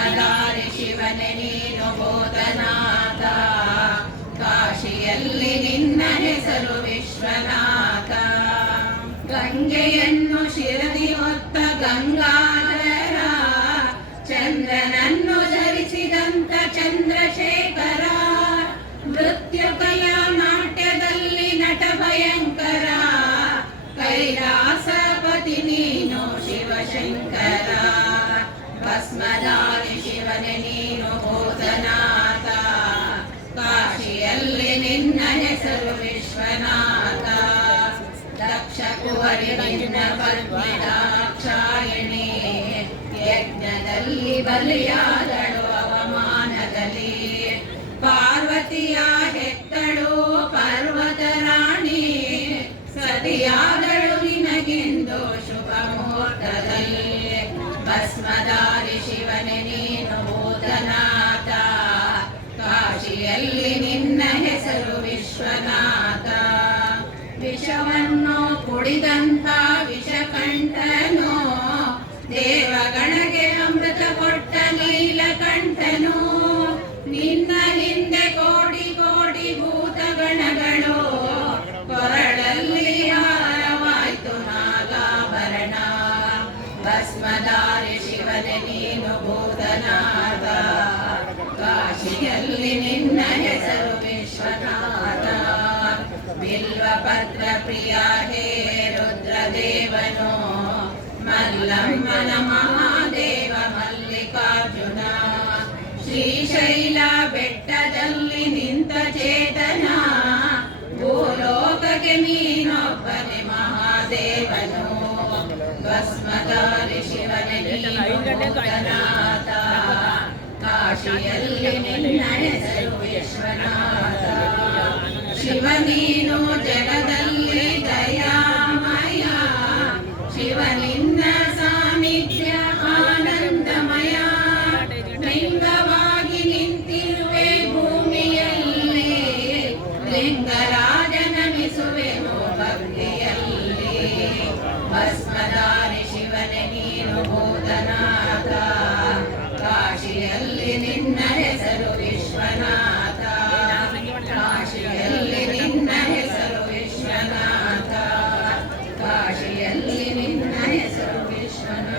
ಭಸ್ಮಧಾರಿ ಶಿವನೇ ನೀನು ಭೂತನಾಥ, ಕಾಶಿಯಲ್ಲಿ ನಿನ್ನ ಹೆಸರು ವಿಶ್ವನಾಥ. ಗಂಗೆಯನ್ನು ಶಿರದಿ ಹೊತ್ತ ಗಂಗಾಧರ, ಚಂದ್ರನನ್ನು ಧರಿಸಿದಂತ ಚಂದ್ರಶೇಖರ, ನೃತ್ಯಕಲಾ ನಾಟ್ಯದಲ್ಲಿ ನಟ ಭಯಂಕರ, ಕೈಲಾಸಪತಿ ನೀನು ಶಿವಶಂಕರ. ಭಸ್ಮಧಾರಿ ಶಿವನೇ ನೀನು ಭೂತನಾಥ, ಕಾಶಿಯಲ್ಲಿ ನಿನ್ನ ಹೆಸರು ವಿಶ್ವನಾಥ. ದಕ್ಷ ಕುವರಿ ನಿನ್ನ ಪತ್ನಿ ದಾಕ್ಷಾಯಣಿ, ಯಜ್ಞದಲ್ಲಿ ಬಲಿಯಾದಳು ಅವಮಾನದಲ್ಲಿ. ಪಾರ್ವತಿಯ ಹೆತ್ತಳು ಪರ್ವತ ರಾಣಿ, ಸತಿಯಾದಳು ನಿನಗೆಂದು ಶುಭ ಮುಹೂರ್ತದಲ್ಲಿ. ಭಸ್ಮಧಾರಿ ಶಿವನೇ ನೀನು ಭೂತನಾಥ, ಕಾಶಿಯಲ್ಲಿ ನಿನ್ನ ಹೆಸರು ವಿಶ್ವನಾಥ. ವಿಷವನ್ನು ಕುಡಿದಂತ ವಿಷಕಂಠನು, ದೇವಗಣಗೆ ಅಮೃತ ಕೊಟ್ಟ ನೀಲಕಂಠನು. ನಿನ್ನ ಹಿಂದೆ ಕೋಟಿ ಕೋಟಿ ಭೂತಗಣಗಳು, ಕೊರಳಲ್ಲಿ ಹಾರವಾಯ್ತು ನಾಗಾಭರಣ. ಭಸ್ಮಧಾರಿ ಶಿವನೇ ನೀನು ಭೂತನಾಥ, ಕಾಶಿಯಲ್ಲಿ ನಿನ್ನ ಹೆಸರು ವಿಶ್ವನಾಥ. ಬಿಲ್ವಪತ್ರ ಪ್ರಿಯ ಹೇ ರುದ್ರದೇವನು, ಮಲ್ಲಮ್ಮನ ಮಹಾದೇವ ಮಲ್ಲಿಕಾರ್ಜುನ. ಶ್ರೀಶೈಲ ಬೆಟ್ಟದಲ್ಲಿ ನಿಂತ ಚೇತನ, ಭೂಲೋಕಕ್ಕೆ ನೀನೊಬ್ಬನೇ ಮಹಾದೇವನು. ಭಸ್ಮಧಾರಿ ಶಿವನೇ ನೀನು ಭೂತನಾಥ, ಕಾಶಿಯಲ್ಲಿ ನಿನ್ನ ಹೆಸರು ವಿಶ್ವನಾಥ. ಶಿವ ನೀನು ಜಗದಲ್ಲಿ ದಯಾಮಯ, ಶಿವ ನಿನ್ನ ಸಾನ್ನಿಧ್ಯ ಆನಂದಮಯ. ಲಿಂಗವಾಗಿ ನಿಂತಿರುವೆ ಭೂಮಿಯಲ್ಲಿ, ಲಿಂಗರಾಜ ನಮಿಸುವೆನು ಭಕ್ತಿಯಲ್ಲಿ. ಭಸ್ಮಧಾರಿ ಶಿವನೇ ನೀನು ಭೂತನಾಥ, ಕಾಶಿಯಲ್ಲಿ ನಿನ್ನ ಹೆಸರು ವಿಶ್ವನಾಥ. ಕಾಶಿಯಲ್ಲಿ ನಿನ್ನ ಹೆಸರು ವಿಶ್ವನಾಥ, ಕಾಶಿಯಲ್ಲಿ ನಿನ್ನ ಹೆಸರು ವಿಶ್ವನಾಥ.